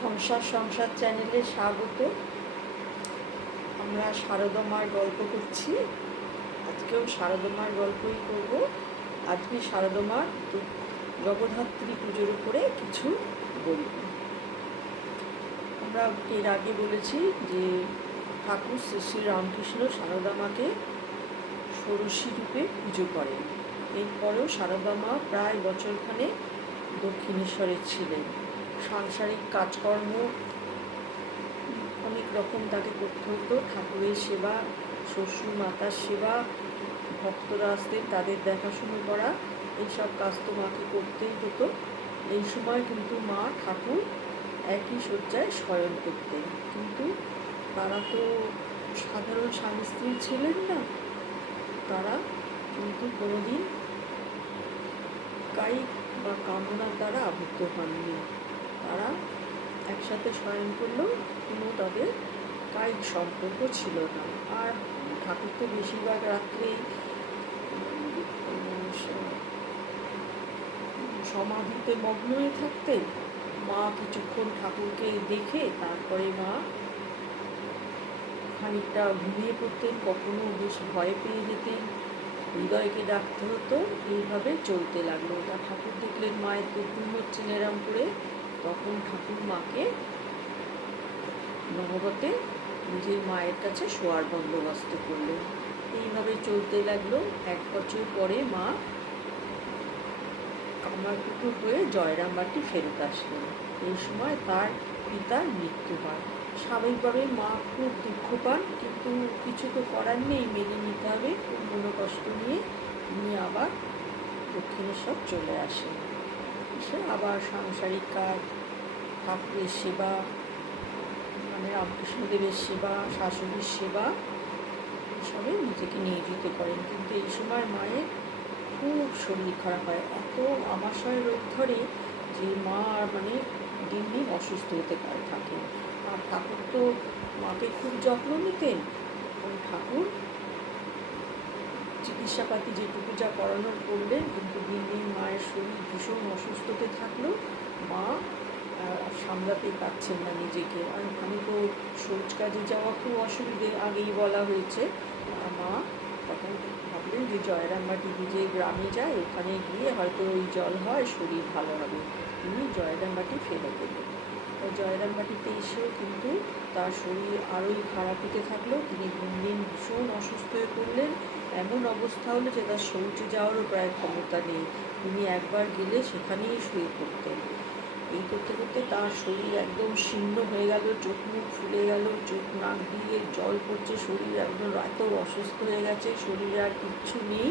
সংসার সংসার চ্যানেলে স্বাগত। আমরা শারদা মার গল্প করছি। আজকেও শারদা মার গল্পই করব। আজকে শারদা মার জগদ্ধাত্রী পুজোর উপরে কিছু বলব। আমরা এর আগে বলেছি যে ঠাকুর শ্রী শ্রী রামকৃষ্ণ শারদা মাকে ষোড়শী রূপে পুজো করেন। এরপরেও শারদা মা প্রায় বছরখানে দক্ষিণেশ্বরে ছিলেন। সাংসারিক কাজকর্ম অনেক রকম তাকে করতে হতো। ঠাকুরের সেবা, শ্বশুর মাতার সেবা, ভক্তরা আসতেন তাদের দেখাশুনো করা, এইসব কাজ তো মাকে করতেই হতো। এই সময় কিন্তু মা ঠাকুর একই শয্যায় শয়ন করতেন। কিন্তু তারা তো সাধারণ স্বামী স্ত্রী ছিলেন না, তারা কিন্তু কোনোদিন কায়িক বা কামনার দ্বারা আবদ্ধ হননি। তারা একসাথে শয়ন করলেও কোনো তাদের কায়িক সম্পর্ক ছিল না। আর ঠাকুর তো বেশিরভাগ রাত্রেই সমাধিতে মগ্ন হয়ে থাকতেন। মা কিছুক্ষণ ঠাকুরকে দেখে তারপরে মা খানিকটা ঘুমিয়ে পড়তেন, কখনো বেশ ভয় পেয়ে যেতেন, হৃদয়কে ডাকতে হতো। এইভাবে চলতে লাগলো। তা ঠাকুর দেখলেন মায়ের তো ঘুম হচ্ছে এরম করে, তখন ঠাকুর মাকে নহবতে নিজের মায়ের কাছে শোয়ার বন্দোবস্ত করলেন। এইভাবে চলতে লাগলো। 1 বছর পরে মা কামারপুকুর হয়ে জয়রামবাটি ফেরত আসলেন। এই সময় তার পিতার মৃত্যু হয়। স্বাভাবিকভাবে মা খুব দুঃখ পান, কিন্তু কিছু তো করার নেই, মেনে নিতে হবে। খুব মনোকষ্ট নিয়ে তিনি আবার দক্ষিণেশ্বর চলে আসেন। এসে আবার সাংসারিক কাজ, ঠাকুরের সেবা, মানে রামকৃষ্ণদেবের সেবা, শাশুড়ির সেবা, এসবে নিজেকে নিয়োজিত করেন। কিন্তু এই সময় মায়ের খুব শরীর খারাপ হয়, এত আমাশয় রোগ ধরে যে মা মানে দিন দিন অসুস্থ হতে থাকেন। আর ঠাকুর তো মাকে খুব যত্ন নিতেন। ঠাকুর চিকিৎসাপাতি যেটুকু যা করানোর করলেন, কিন্তু দিন দিন মায়ের শরীর ভীষণ অসুস্থ হতে থাকলো। মা সামলাতে পারছেন না নিজেকে। আর ওখানে তো শৌচ কাজে যাওয়া খুব অসুবিধে, আগেই বলা হয়েছে। মা তখন ভাবলেন যে জয়রামবাটি যে গ্রামে যায়, ওখানে গিয়ে হয়তো ওই জল হয়, শরীর ভালো হবে। তিনি জয়রামবাটি ফেলে দেবেন। তো জয়রামবাটিতে এসেও কিন্তু তার শরীর আরোই খারাপ হতে থাকলো। তিনি দিন দিন ভীষণ অসুস্থ হয়ে পড়লেন। এমন অবস্থা হলো যে তার শৌচে যাওয়ারও প্রায় ক্ষমতা নেই। তিনি একবার গেলে সেখানেই শুয়ে পড়তেন। এই করতে করতে তার শরীর একদম শীর্ণ হয়ে গেল, চোখ মুখ ফুলে গেল, চোখ নাক দিয়ে জল পড়ছে, শরীর একদম এত অসুস্থ হয়ে গেছে, শরীরে আর কিচ্ছু নেই।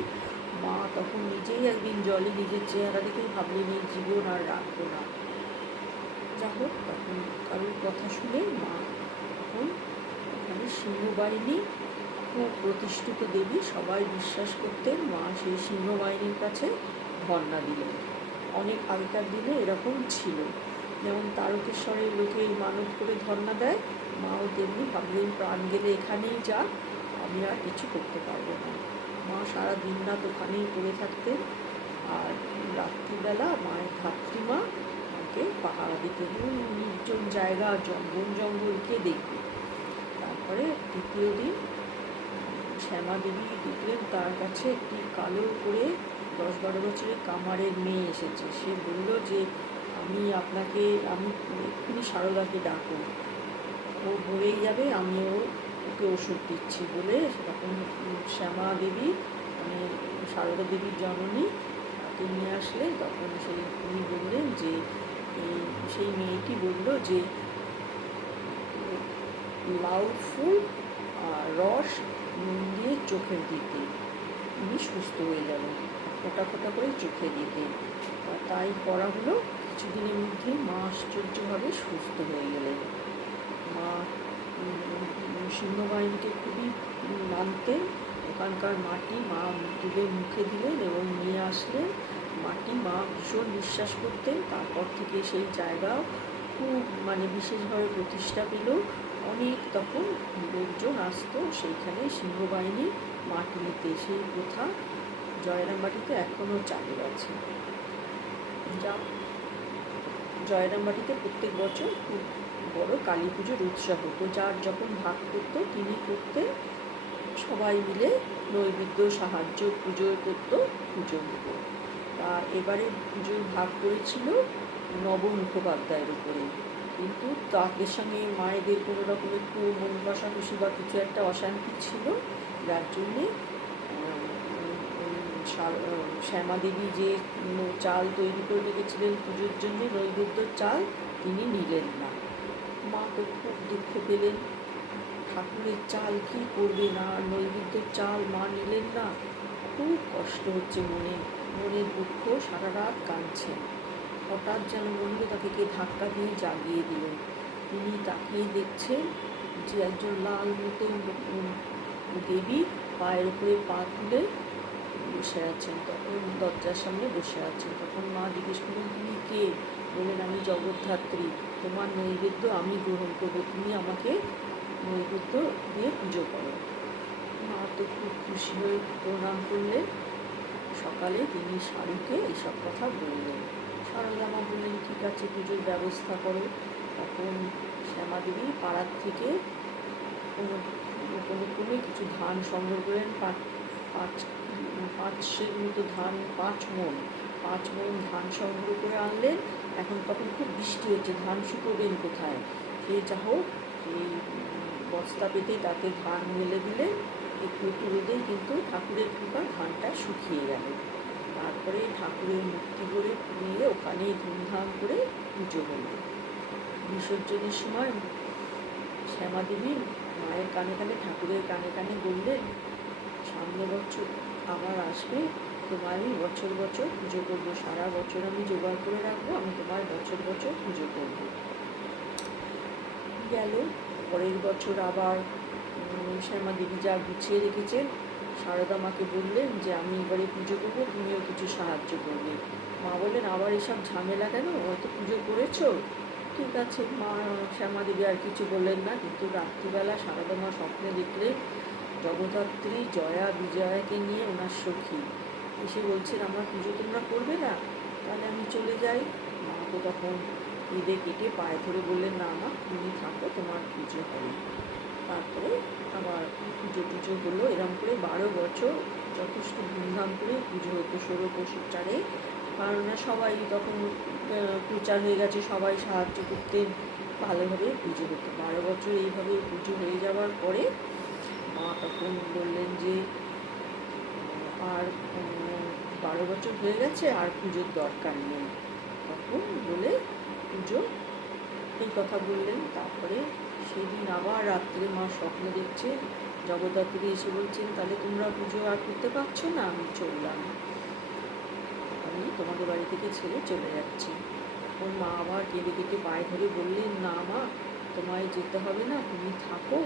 মা তখন নিজেই একদিন জলে নিজের চেহারা দেখেই ভাবলেন এই জীবন আর রাখবো না। যা হোক, তখন কারোর কথা শুনে মা তখন ওখানে সিংহবাহিনী, খুব প্রতিষ্ঠিত দেবী, সবাই বিশ্বাস করতেন। মা সেই সিংহবাহিনীর কাছে ধর্ণা দিলেন। অনেক আগেকার দিনে এরকম ছিল, যেমন তারকেশ্বরের লোকে মানত করে ধর্ণা দেয়, মাও তেমনি ভাবলেন প্রাণ গেলে এখানেই যাক, আমি আর কিছু করতে পারবো না। মা সারা দিন রাত ওখানেই পড়ে থাকতেন। আর রাত্রিবেলা মায়ের ধাত্রীমা মাকে পাহারা দিতেন। নির্জন জায়গা, জঙ্গলকে দেখবে। তারপরে দ্বিতীয় দিন শ্যামা দেবী দেখলেন তার কাছে একটি কালো করে 10-12 বছরের কামারের মেয়ে এসেছে। সে বলল যে আমি এক্ষুনি শারদাকে ডাকো, ও হয়েই যাবে, আমিও ওকে ওষুধ দিচ্ছি বলে তখন শ্যামা দেবী, মানে শারদা দেবীর জননী, তাকে নিয়ে আসলেন। তখন উনি বললেন যে সেই মেয়েটি বলল যে লাউ ফুল আর রস নুন দিয়ে চোখে দিতে, উনি সুস্থ হয়ে যাবেন। ফোঁটা ফোঁটা করে চোখে দিতেন। তাই করা হলো। কিছুদিনের মধ্যে মা আশ্চর্যভাবে সুস্থ হয়ে গেলেন। মা সিংহবাহিনীকে খুবই মানতেন। ওখানকার মাটি মা তুলে মুখে দিলেন এবং নিয়ে আসলেন। মাটি মা ভীষণ বিশ্বাস করতেন। তারপর থেকে সেই জায়গা খুব বিশেষভাবে প্রতিষ্ঠা পেল। অনেক তখন লোকজন আসতো সেইখানে সিংহবাহিনী মাটি নিতে। সেই প্রথা জয়রামবাটিতে এখনও চালু আছে। যা জয়রামবাটিতে প্রত্যেক বছর খুব বড় কালী পুজোর উৎসব হতো। যার যখন ভাগ করতো তিনি করতেন, সবাই মিলে নৈবেদ্য সাহায্য পুজোয় করতো, পুজো হতো। তা এবারে পুজোর ভাগ করেছিল নব মুখোপাধ্যায়ের উপরে, কিন্তু তাদের সঙ্গে মায়েদের কোনো রকম একটু মন কষাকষি বা কিছু একটা অশান্তি ছিল, যার জন্যে শ্যামা দেবী যে চাল তৈরি করে রেখেছিলেন পুজোর জন্য নৈবেদ্যর চাল, তিনি নিলেন না। মা তো খুব দুঃখ পেলেন, ঠাকুরের চাল কি করবে না, নৈবেদ্যের চাল মা নিলেন না, খুব কষ্ট হচ্ছে মনের দুঃখ, সারা রাত কাঁদছেন। হঠাৎ যেন মনে হলো তাকে কে ধাক্কা দিয়ে জাগিয়ে দিলেন। তিনি তাকিয়ে দেখছেন যে একজন লাল মতো দেবী পায়ের উপরে পা তুলে বসে আছেন, তখন দরজার সামনে বসে আছেন। তখন মা জিজ্ঞেস করলেন, তুমি কে? বললেন, আমি জগদ্ধাত্রী, তোমার নৈবেদ্য আমি গ্রহণ করবো, তুমি আমাকে নৈবেদ্য দিয়ে পুজো করো। মা তো খুব খুশি হয়ে প্রণাম করলেন। সকালে তিনি শাড়িকে এইসব কথা বললেন। সারদা মা বললেন, ঠিক আছে, পুজোর ব্যবস্থা করো। তখন শ্যামা দেবী পাড়ার থেকে কোনো কিছু ধান সংগ্রহ করেন, পাঁচশের মতো ধান, 5 মণ ধান সংগ্রহ করে আনলেন। তখন খুব বৃষ্টি হচ্ছে, ধান শুকোবেন কোথায়? সে যা হোক, এই বস্তা পেতে তাতে ধান মেলে দিলে একটু রোদেই কিন্তু ঠাকুরের কৃপা ধানটা শুকিয়ে গেল। তারপরে ঠাকুরের মূর্তি করে নিয়ে ওখানেই ধুমধাম করে পুজো হলো। বিসর্জনের সময় শ্যামা দেবী মায়ের কানে কানে, ঠাকুরের কানে কানে বললেন, সামনে বছর আবার আসবে, তোমার আমি বছর বছর পুজো করবো, সারা বছর আমি জোগাড় করে রাখবো, আমি তোমার বছর বছর পুজো করবো। গেল পরের বছর আবার শ্যামা দেবী যা গুছিয়ে রেখেছেন, সারদা মাকে বললেন যে আমি এবারে পুজো করবো, তুমিও কিছু সাহায্য করবে। মা বললেন, আবার এসব ঝামেলা কেন, হয়তো পুজো করেছো। ঠিক আছে, মা শ্যামা দেবী আর কিছু বললেন না। কিন্তু রাত্রিবেলা সারদা মা স্বপ্নে দেখলেন জগদ্ধাত্রী জয়া বিজয়াকে নিয়ে ওনার সখী এসে বলছেন, আমার পুজো তোমরা করবে না, তাহলে আমি চলে যাই। মা তো তখন কেঁদে কেটে পায়ে ধরে বললেন, না মা, তুমি থাকো, তোমার পুজো হবে। তারপরে আবার পুজো হলো। এরম করে 12 বছর যথেষ্ট ধুমধাম করে পুজো হতো। 16 প্রচারে, কারণ সবাই তখন প্রচার হয়ে গেছে, সবাই সাহায্য করতেন, ভালোভাবে পুজো হতো। 12 বছর এইভাবে পুজো হয়ে যাওয়ার পরে মা তখন বললেন যে আর 12 বছর হয়ে গেছে, আর পুজোর দরকার নেই। তখন বলে পুজো এই কথা বললেন। তারপরে সেদিন আবার রাত্রে মা স্বপ্ন দেখছে, জগদ্ধাত্রী এসে বলছেন, তাহলে তোমরা পুজো আর করতে পারছো না, আমি চললাম, আমি তোমাদের বাড়ি থেকে ছেড়ে চলে যাচ্ছি। তখন মা আবার কেঁদে কেটে পায়ে ধরে বললেন, না মা, তোমায় যেতে হবে না, তুমি থাকো,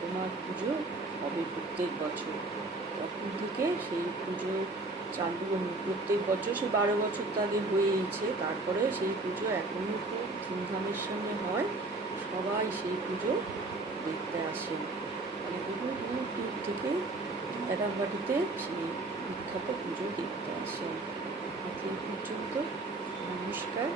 তোমার পুজো হবে প্রত্যেক বছর। তখন থেকে সেই পুজো চালু, প্রত্যেক বছর, সে 12 বছর তো আগে হয়েইছে। তারপরে সেই পুজো এখনও খুব ধুমধামের সঙ্গে হয়, সবাই সেই পুজো দেখতে আসেন। মানে বহু দূর দূর থেকে জয়রামবাটিতে সেই বিখ্যাত পুজো দেখতে আসেন। আজ এই পর্যন্ত, নমস্কার।